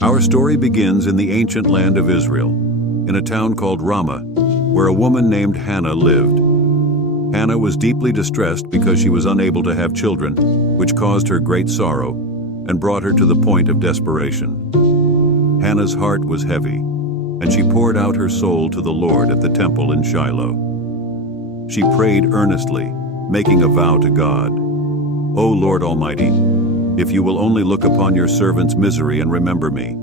Our story begins in the ancient land of Israel, in a town called Ramah, where a woman named Hannah lived. Hannah was deeply distressed because she was unable to have children, which caused her great sorrow and brought her to the point of desperation. Hannah's heart was heavy, and she poured out her soul to the Lord at the temple in Shiloh. She prayed earnestly, making a vow to God. "O Lord Almighty, if you will only look upon your servant's misery and remember me,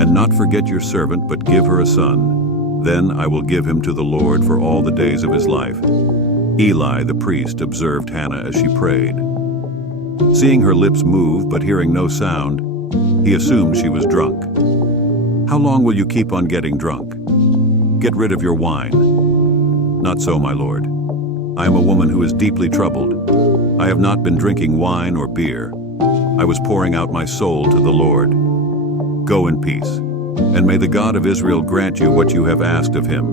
and not forget your servant but give her a son, then I will give him to the Lord for all the days of his life." Eli the priest observed Hannah as she prayed. Seeing her lips move but hearing no sound, he assumed she was drunk. "How long will you keep on getting drunk? Get rid of your wine." "Not so, my lord. I am a woman who is deeply troubled. I have not been drinking wine or beer. I was pouring out my soul to the Lord. Go in peace, and may the God of Israel grant you what you have asked of him."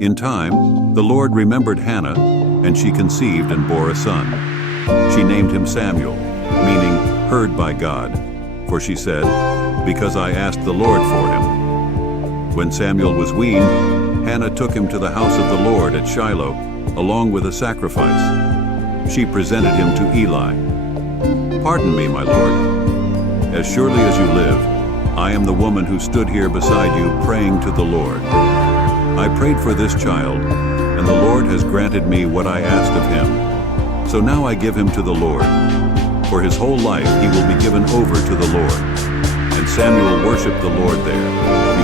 In time, the Lord remembered Hannah, and she conceived and bore a son. She named him Samuel, meaning heard by God, for she said, "Because I asked the Lord for him." When Samuel was weaned, Hannah took him to the house of the Lord at Shiloh, along with a sacrifice. She presented him to Eli. "Pardon me, my lord. As surely as you live, I am the woman who stood here beside you praying to the Lord. I prayed for this child, and the Lord has granted me what I asked of him. So now I give him to the Lord. For his whole life he will be given over to the Lord." And Samuel worshiped the Lord there,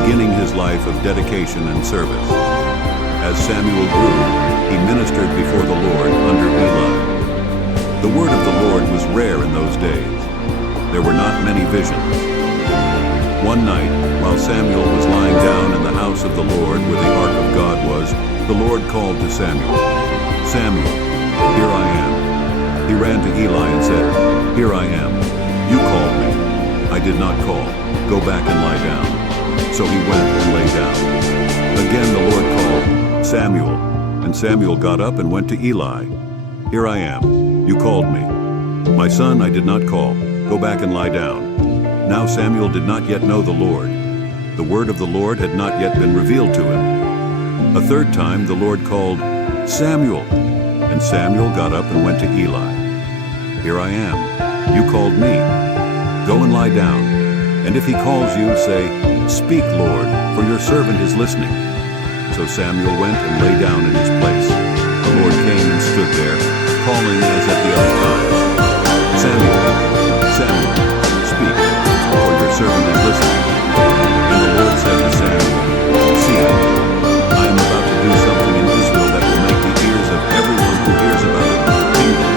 beginning his life of dedication and service. As Samuel grew, he ministered before the Lord under Eli. The word of the Lord was rare in those days. There were not many visions. One night, while Samuel was lying down in the house of the Lord where the ark of God was, the Lord called to Samuel, "Samuel, here I am." He ran to Eli and said, "Here I am. You called me. I did not call. Go back and lie down." So he went and lay down. Again the Lord called, "Samuel." And Samuel got up and went to Eli. "Here I am. You called me." "My son, I did not call. Go back and lie down." Now Samuel did not yet know the Lord. The word of the Lord had not yet been revealed to him. A third time the Lord called, "Samuel." And Samuel got up and went to Eli. "Here I am. You called me. Go and lie down. And if he calls you, say, 'Speak, Lord, for your servant is listening.'" So Samuel went and lay down in his place. The Lord came and stood there, calling as at the other times, "Samuel, Samuel, speak, for your servant is listening." And the Lord said to Samuel, "See, I am about to do something in Israel that will make the ears of everyone who hears about it tingle.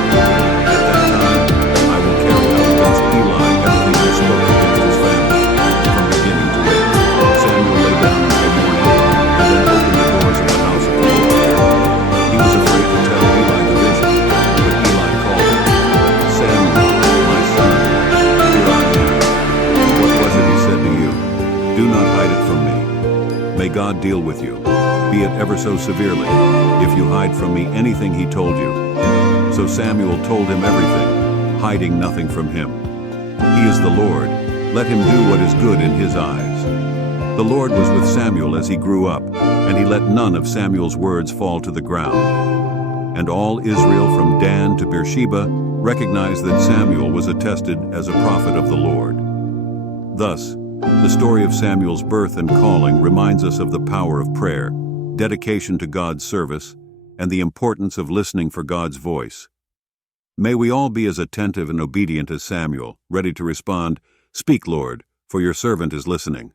At that time, I will carry out against Eli everything I spoke against his family, from beginning to end." Samuel lay down until morning, and then opened the doors of the house of the Lord. He was afraid to tell Eli the vision, but Eli called him, "Samuel, my son, here I am." "What was it he said to you? Do not hide it from me. May God deal with you, be it ever so severely, if you hide from me anything he told you." So Samuel told him everything, hiding nothing from him. "He is the Lord. Let him do what is good in his eyes." The Lord was with Samuel as he grew up, and he let none of Samuel's words fall to the ground. And all Israel from Dan to Beersheba recognized that Samuel was attested as a prophet of the Lord. Thus, the story of Samuel's birth and calling reminds us of the power of prayer, dedication to God's service, and the importance of listening for God's voice. May we all be as attentive and obedient as Samuel, ready to respond, "Speak, Lord, for your servant is listening."